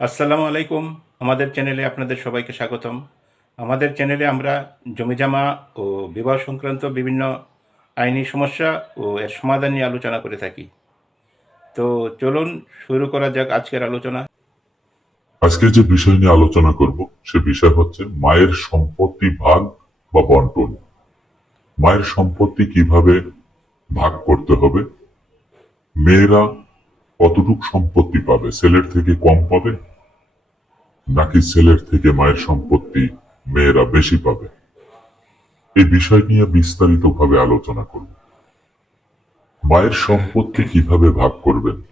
আসসালামু আলাইকুম। আমাদের চ্যানেলে আপনাদের সবাইকে স্বাগতম। আমাদের চ্যানেলে আমরা জমিজমা ও বিবাহ সংক্রান্ত বিভিন্ন আইনি সমস্যা ও এর সমাধান নিয়ে আলোচনা করে থাকি। তো চলুন শুরু করা যাক আজকের আলোচনা। আজকে যে বিষয় নিয়ে আলোচনা করব, সে বিষয় হচ্ছে মায়ের সম্পত্তি ভাগ বা বন্টন। মায়ের সম্পত্তি কীভাবে ভাগ করতে হবে? মেয়েরা কতটুক সম্পত্তি পাবে? ছেলের থেকে কম পাবে? নাকি ছেলের থেকে মায়ের সম্পত্তি মেয়েরা বেশি পাবে? এই বিষয় নিয়ে বিস্তারিতভাবে আলোচনা করব। মায়ের সম্পত্তি কীভাবে ভাগ করবেন?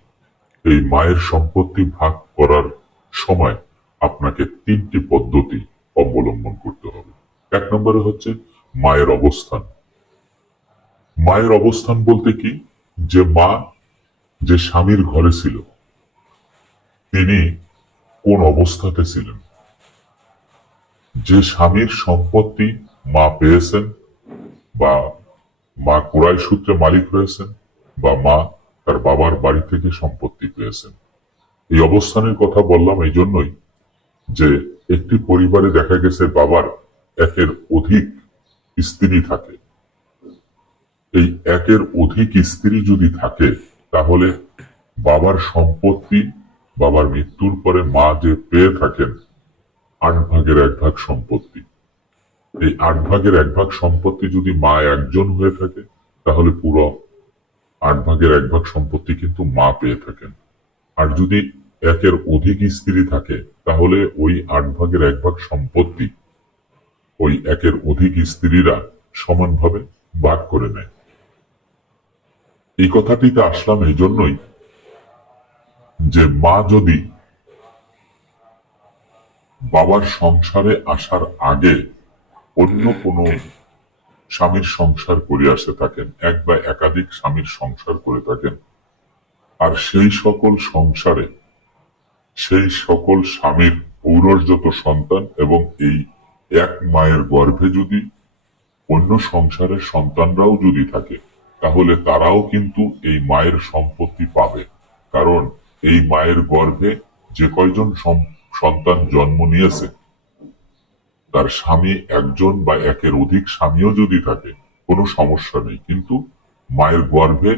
এই মায়ের সম্পত্তি ভাগ করার সময় আপনাকে তিনটি পদ্ধতি অবলম্বন করতে হবে। এক নম্বরে হচ্ছে মায়ের অবস্থান। মায়ের অবস্থান বলতে কি? যে মা যে স্বামীর ঘরে ছিল, তিনি কোন অবস্থাতে ছিলেন? যে স্বামীর সম্পত্তি মা পেয়েছেন বা মা কুড়াই সূত্রে মালিক হয়েছেন বা মা তার বাবার বাড়ি থেকে সম্পত্তি পেয়েছেন। এই অবস্থানের কথা বললাম এই জন্যই যে একটি পরিবারে দেখা গেছে বাবার একের অধিক স্ত্রী থাকে। এই একের অধিক স্ত্রী যদি থাকে তাহলে বাবার সম্পত্তি, বাবার মৃত্যুর পরে মা যে পেয়ে থাকেন, আট ভাগের এক ভাগ সম্পত্তি। এই আট ভাগের এক ভাগ সম্পত্তি যদি মা একজন হয়ে থাকে, তাহলে পুরো আট ভাগের এক ভাগ সম্পত্তি কিন্তু মা পেয়ে থাকেন। আর যদি একের অধিক স্ত্রী থাকে, তাহলে ওই আট ভাগের এক ভাগ সম্পত্তি ওই একের অধিক স্ত্রীরা সমানভাবে ভাগ করে নেয়। এই কথাটিতে আসলাম এই জন্যই যে মা যদি বাবার সংসারে আসার আগে অন্য কোনো স্বামীর সংসার করে আসে থাকেন, এক বা একাধিক স্বামীর সংসার করে থাকেন, আর সেই সকল সংসারে সেই সকল স্বামীর পৌরসজাত সন্তান এবং এই এক মায়ের গর্ভে যদি অন্য সংসারের সন্তানরাও যদি থাকে তাহলে তারাও কিন্তু এই মায়ের সম্পত্তি পাবে। কারণ এই মায়ের গর্ভে যে কয়জন সন্তান জন্ম নিয়েছে, তার স্বামী একজন বা একের অধিক স্বামীও যদি থাকে, কোনো সমস্যা নেই। কিন্তু মায়ের গর্ভে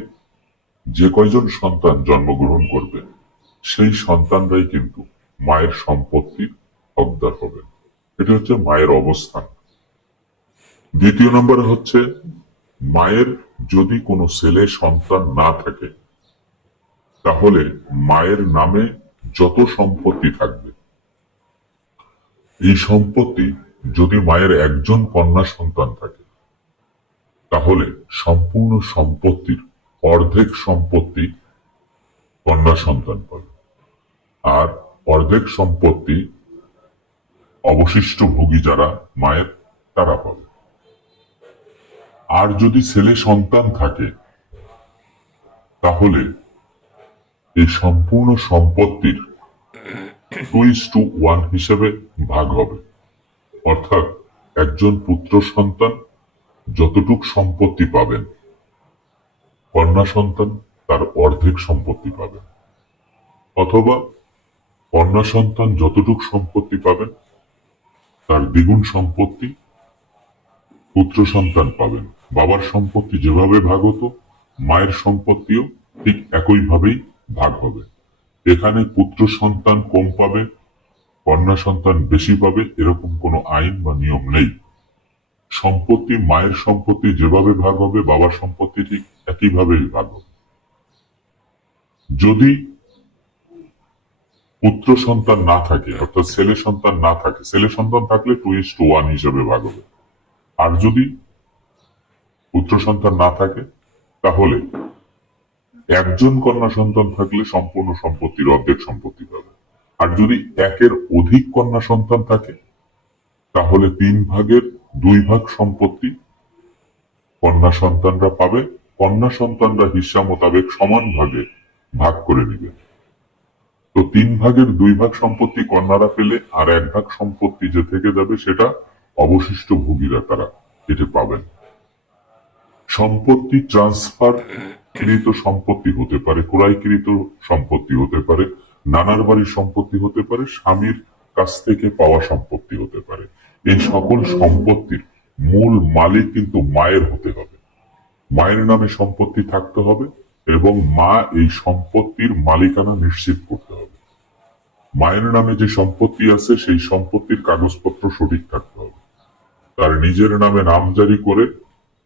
যে কয়জন সন্তান জন্মগ্রহণ করবে, সেই সন্তানরাই কিন্তু মায়ের সম্পত্তির হকদার হবে। এটা হচ্ছে মায়ের অবস্থান। দ্বিতীয় নম্বরে হচ্ছে মায়ের যদি কোনো ছেলে সন্তান না থাকে, তাহলে মায়ের নামে যত সম্পত্তি থাকবে। এই সম্পত্তি যদি মায়ের একজন কন্যা সন্তান থাকে, তাহলে সম্পূর্ণ সম্পত্তির অর্ধেক সম্পত্তি কন্যা সন্তান পাবে। আর অর্ধেক সম্পত্তি অবশিষ্ট ভোগী যারা মায়ের, তারা পাবে। আর যদি ছেলে সন্তান থাকে, তাহলে এই সম্পূর্ণ সম্পত্তির টু ইস টু ওয়ান হিসেবে ভাগ হবে। অর্থাৎ একজন পুত্র সন্তান যতটুক সম্পত্তি পাবেন, কন্যা সন্তান তার অর্ধেক সম্পত্তি পাবেন। অথবা কন্যা সন্তান যতটুক সম্পত্তি পাবেন, তার দ্বিগুণ সম্পত্তি পুত্র সন্তান পাবেন। বাবার সম্পত্তি যেভাবে ভাগ হতো মায়ের সম্পত্তিও ঠিক একইভাবেই ভাগ হবে। এখানে পুত্র সন্তান কম পাবে, কন্যা সন্তান বেশি পাবে এরকম কোনো আইন বা নিয়ম নেই। সম্পত্তি, মায়ের সম্পত্তি যেভাবে ভাগ হবে, বাবার সম্পত্তি ঠিক একইভাবেই ভাগ হবে। যদি পুত্র সন্তান না থাকে, অর্থাৎ ছেলে সন্তান না থাকে, ছেলে সন্তান থাকলে টু ইস টু ওয়ান হিসেবে ভাগ হবে। আর যদি পুত্র সন্তান না থাকে, তাহলে একজন কন্যা সন্তান থাকলে সম্পূর্ণ সম্পত্তির অর্ধেক সম্পত্তি পাবে। আর যদি একের অধিক কন্যা সন্তান থাকে, তাহলে তিন ভাগের দুই ভাগ সম্পত্তি কন্যা সন্তানরা পাবে। কন্যা সন্তানরা হিস্সা মোতাবেক সমান ভাগে ভাগ করে নেবে। তো তিন ভাগের দুই ভাগ সম্পত্তি কন্যারা পেলে আর এক ভাগ সম্পত্তি যে থেকে যাবে সেটা অবশিষ্ট ভোগীরা তারা এটি পাবেন। সম্পত্তি ট্রান্সফার কৃত সম্পত্তি হতে পারে, ক্রয়কৃত সম্পত্তি হতে পারে, নানার বাড়ির সম্পত্তি হতে পারে, স্বামীর কাছ থেকে পাওয়া সম্পত্তি হতে পারে। এই সকল সম্পত্তির মূল মালিক কিন্তু মায়ের হতে হবে। মায়ের নামে সম্পত্তি থাকতে হবে এবং মা এই সম্পত্তির মালিকানা নিশ্চিত করতে হবে। মায়ের নামে যে সম্পত্তি আছে, সেই সম্পত্তির কাগজপত্র সঠিক থাকতে হবে। তার নিজের নামে নামজারি করে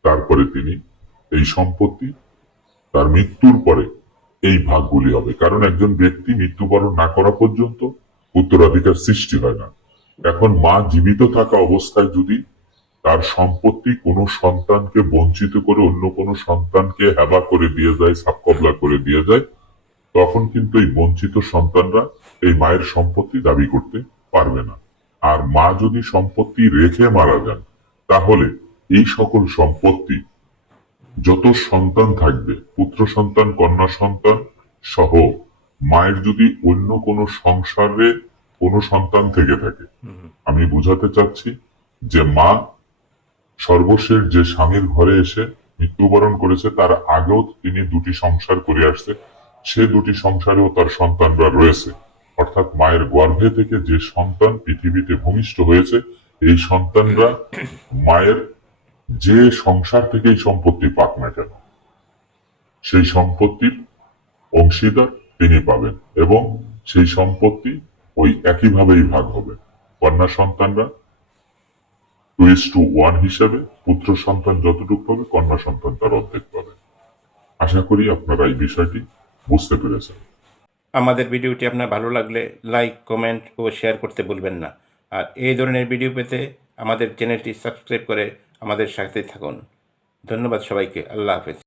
তারপরে তিনি এই সম্পত্তি, তার মৃত্যুর পরে এই ভাগগুলি হবে। কারণ একজন ব্যক্তি মৃত্যুবরণ না করা পর্যন্ত উত্তরাধিকার সৃষ্টি হয় না। এখন মা জীবিত থাকা অবস্থায় যদি তার সম্পত্তি কোনো সন্তানকে বঞ্চিত করে অন্য কোনো সন্তানকে হেবা করে দিয়ে যায় সাবকবলা করে দিয়ে যায়, তখন কিন্তু এই বঞ্চিত সন্তানরা এই মায়ের সম্পত্তি দাবি করতে পারবে না। আর মা যদি সম্পত্তি রেখে মারা যান, তাহলে এই সকল সম্পত্তি, যত সন্তান থাকবে, পুত্র সন্তান, কন্যা সন্তান সহ মায়ের যদি অন্য কোনো সংসারে কোনো সন্তান থেকে থাকে, আমি বুঝাতে চাচ্ছি যে মা সর্বশেষ যে স্বামীর ঘরে এসে মৃত্যুবরণ করেছে, তার আগেও তিনি দুটি সংসার করে আসছে। সে দুটি সংসারেও তার সন্তানরা রয়েছে। অর্থাৎ মায়ের গর্ভে থেকে যে সন্তান পৃথিবীতে ভূমিষ্ঠ হয়েছে, এই সন্তানরা মায়ের যে সংসার থেকে এই সম্পত্তি পাক না কেন? সেই সম্পত্তির অংশীদার তিনি পাবেন এবং সেই সম্পত্তি ওই একইভাবেই ভাগ হবে। কন্যা সন্তানরা টু ইস টু ওয়ান হিসাবে পুত্র সন্তান যতটুকু পাবে, কন্যা সন্তান তার অর্ধেক পাবে। আশা করি আপনারা এই বিষয়টি বুঝতে পেরেছেন। আমাদের ভিডিওটি আপনার ভালো লাগলে লাইক কমেন্ট ও শেয়ার করতে ভুলবেন না। আর এই ধরনের ভিডিও পেতে আমাদের চ্যানেলটি সাবস্ক্রাইব করে আমাদের সাথে থাকুন। ধন্যবাদ সবাইকে। আল্লাহ হাফেজ।